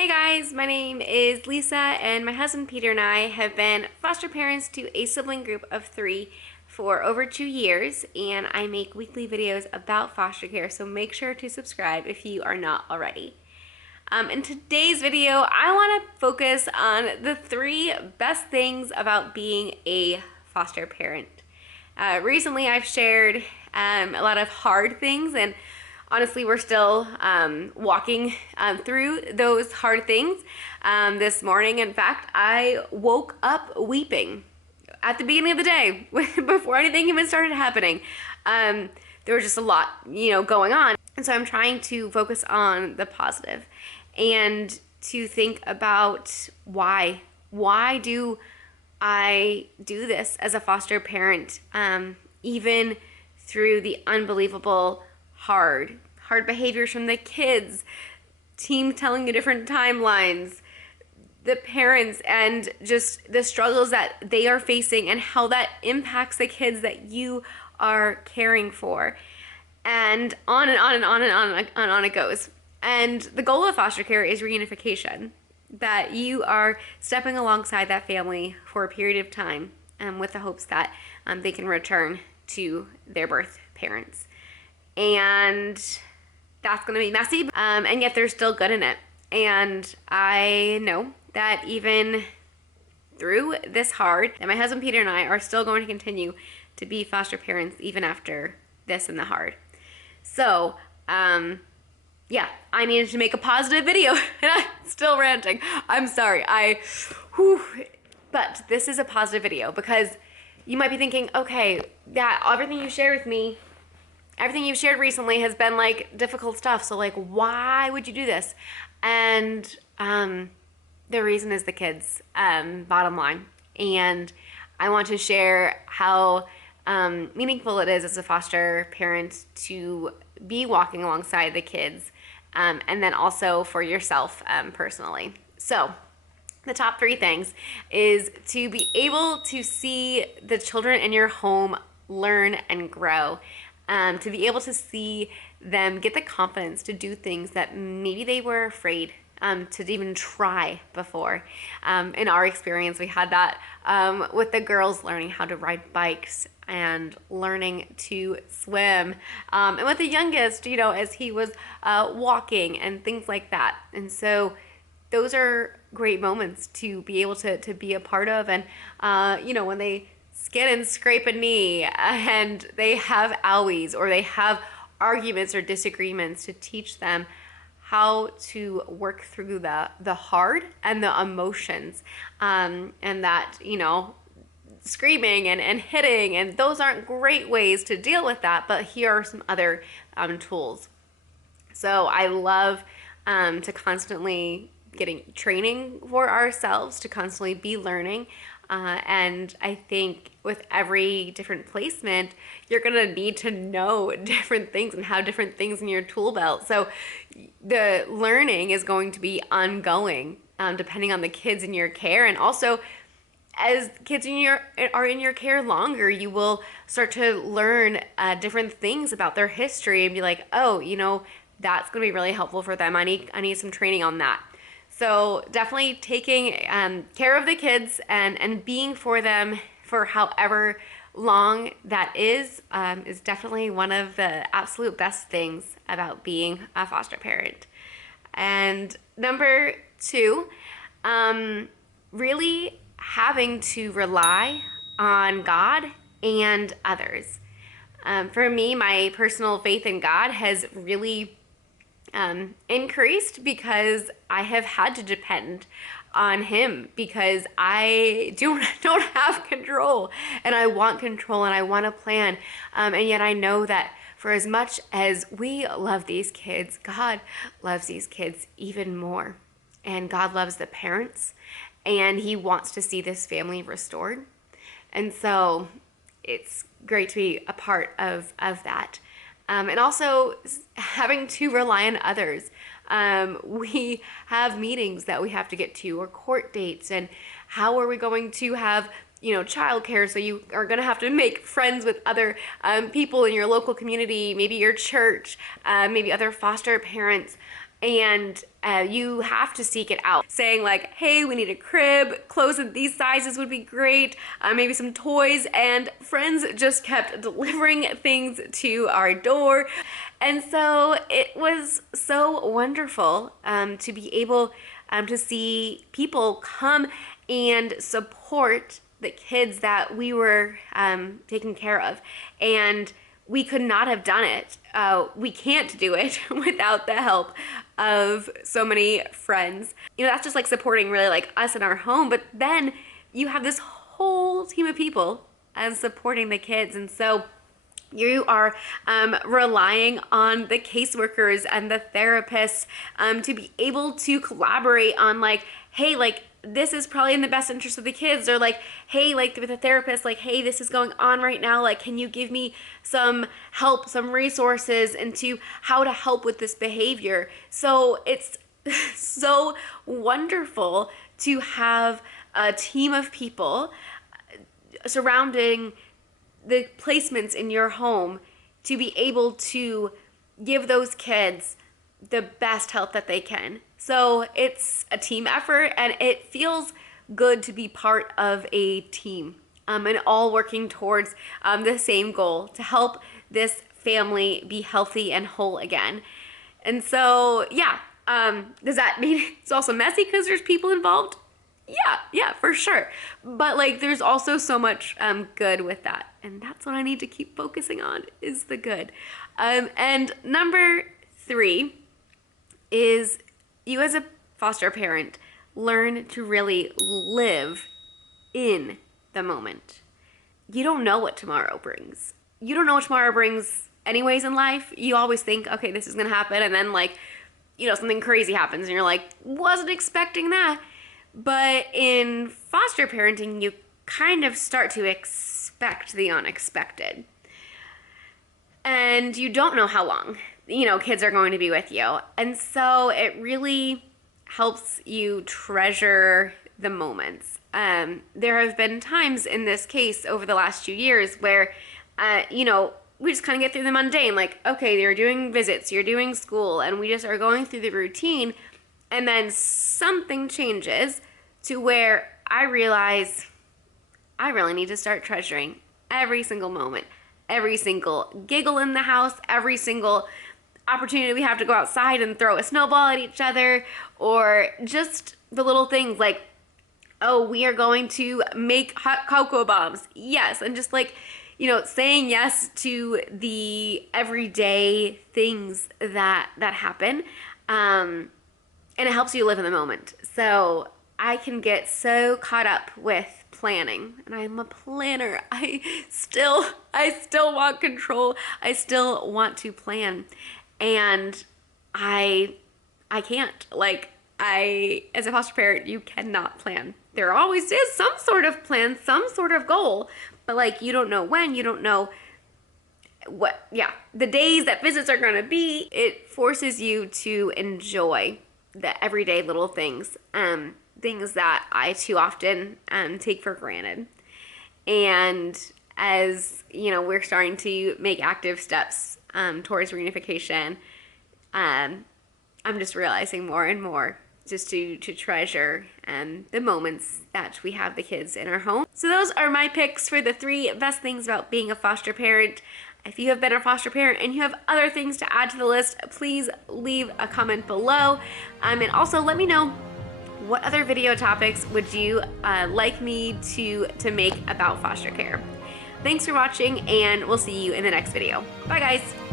Hey guys, my name is Lisa, and my husband Peter and I have been foster parents to a sibling group of 3 for over 2 years, and I make weekly videos about foster care, so make sure to subscribe if you are not already. In today's video, I want to focus on the 3 best things about being a foster parent. Recently, I've shared a lot of hard things, and honestly, we're still walking through those hard things. This morning, in fact, I woke up weeping at the beginning of the day before anything even started happening. There was just a lot, going on. And so I'm trying to focus on the positive and to think about why. Why do I do this as a foster parent, even through the unbelievable hard behaviors from the kids, teams telling you different timelines, the parents, and just the struggles that they are facing and how that impacts the kids that you are caring for. And on and on and on and on and on it goes. And the goal of foster care is reunification, that you are stepping alongside that family for a period of time with the hopes that they can return to their birth parents. And that's going to be messy, and yet there's still good in it. And I know that even through this hard, that my husband Peter and I are still going to continue to be foster parents even after this and the hard. So, yeah, I needed to make a positive video, and I'm still ranting. I'm sorry. But this is a positive video because you might be thinking, okay, that everything you shared with me, everything you've shared recently has been like difficult stuff. So like, why would you do this? And the reason is the kids, bottom line. And I want to share how meaningful it is as a foster parent to be walking alongside the kids, and then also for yourself personally. So the top 3 things is to be able to see the children in your home learn and grow. To be able to see them get the confidence to do things that maybe they were afraid to even try before. In our experience, we had that with the girls learning how to ride bikes and learning to swim. And with the youngest, as he was walking and things like that. And so those are great moments to be able to be a part of. And, when they skid and scrape a knee and they have owies or they have arguments or disagreements, to teach them how to work through the hard and the emotions, and that, screaming and hitting, and those aren't great ways to deal with that, but here are some other tools. So I love to constantly getting training for ourselves, to constantly be learning. And I think with every different placement, you're going to need to know different things and have different things in your tool belt. So the learning is going to be ongoing, depending on the kids in your care. And also, as kids are in your care longer, you will start to learn different things about their history and be like, oh, that's going to be really helpful for them. I need some training on that. So definitely taking care of the kids and being for them for however long that is definitely one of the absolute best things about being a foster parent. And number 2, really having to rely on God and others. For me, my personal faith in God has really increased because I have had to depend on Him, because I don't have control, and I want control, and I want a plan, and yet I know that for as much as we love these kids, God loves these kids even more, and God loves the parents, and He wants to see this family restored. And so it's great to be a part of that. And also having to rely on others. We have meetings that we have to get to, or court dates, and how are we going to have childcare? So you are going to have to make friends with other people in your local community, maybe your church, maybe other foster parents. and you have to seek it out, saying like, hey, we need a crib, clothes in these sizes would be great, maybe some toys, and friends just kept delivering things to our door. And so it was so wonderful to be able to see people come and support the kids that we were taking care of. And we could not have done it. We can't do it without the help of so many friends. You know, that's just like supporting really like us in our home, but then you have this whole team of people supporting the kids. And so you are relying on the caseworkers and the therapists to be able to collaborate on like, hey, like, this is probably in the best interest of the kids, or like, hey, like with a therapist, like, hey, this is going on right now, like, can you give me some help, some resources into how to help with this behavior? So it's so wonderful to have a team of people surrounding the placements in your home to be able to give those kids the best help that they can. So it's a team effort, and it feels good to be part of a team and all working towards the same goal, to help this family be healthy and whole again. And so, yeah, does that mean it's also messy because there's people involved? Yeah, for sure. But like, there's also so much good with that. And that's what I need to keep focusing on, is the good. And number 3 is, you as a foster parent, learn to really live in the moment. You don't know what tomorrow brings. You don't know what tomorrow brings anyways in life. You always think, okay, this is gonna happen, and then like, you know, something crazy happens and you're like, wasn't expecting that. But in foster parenting, you kind of start to expect the unexpected. And you don't know how long, you know, kids are going to be with you. And so it really helps you treasure the moments. There have been times in this case over the last few years where, you know, we just kind of get through the mundane, like, okay, you're doing visits, you're doing school, and we just are going through the routine. And then something changes to where I realize I really need to start treasuring every single moment, every single giggle in the house, every single opportunity we have to go outside and throw a snowball at each other, or just the little things like, oh, we are going to make hot cocoa bombs. Yes. And just like, you know, saying yes to the everyday things that happen. And it helps you live in the moment. So I can get so caught up with planning, and I'm a planner. I still want control. I still want to plan, and I can't. Like, as a foster parent, you cannot plan. There always is some sort of plan, some sort of goal, but like, you don't know when, you don't know what, the days that visits are gonna be. It forces you to enjoy the everyday little things, things that I too often take for granted. And as you know, we're starting to make active steps towards reunification, I'm just realizing more and more just to treasure the moments that we have the kids in our home. So those are my picks for the 3 best things about being a foster parent. If you have been a foster parent and you have other things to add to the list, please leave a comment below. And also let me know, what other video topics would you like me to make about foster care? Thanks for watching, and we'll see you in the next video. Bye guys.